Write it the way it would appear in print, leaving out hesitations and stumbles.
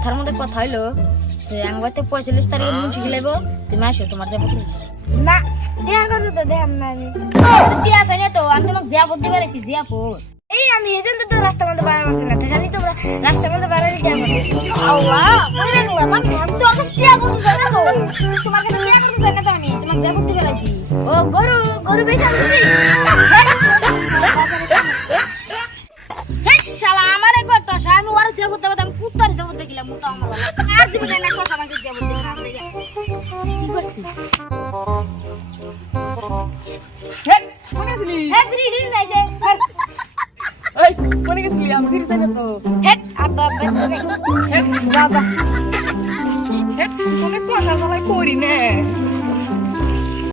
কথার মধ্যে কথা হইলো যে আঙ্গাতে 45 তারিখে মুন্সি খেলাইব তুমি আসো তোমার যাবো না দেয়া করছো তো দেখাম না আমি টিয়া চাই না তো আমি তোমাকে জিয়াপত দিতে পারছি জিয়াপত এই আমি এজন্য তো রাস্তার মধ্যে বার করছি না খালি তোমরা রাস্তার মধ্যে বার হলে দেয়া আল্লাহ কইরা গেলাম আমি তোর কাছে টিয়া করতে চাই না তো তোমার কাছে টিয়া করতে চাই না তো আমি তোমাকে জিয়াপত দিতে পারছি ও গরু গরু বেচা দিছি হে শালা আমার একবার তো আমি ওর জিয়াপত দেব আমি কুত্তার জিয়াপত দিলাম মুতা আমার আর জীবনে না কথা মাঝে জিয়াপত দিলাম না কি করছিস হে কোনে গেছিলি হে বিড়ি নাইছে এই কোনে গেছিলি আমি দিছি না তো হে আব্বা বেনে হে যা যা হে কোনে তো আশা করি নে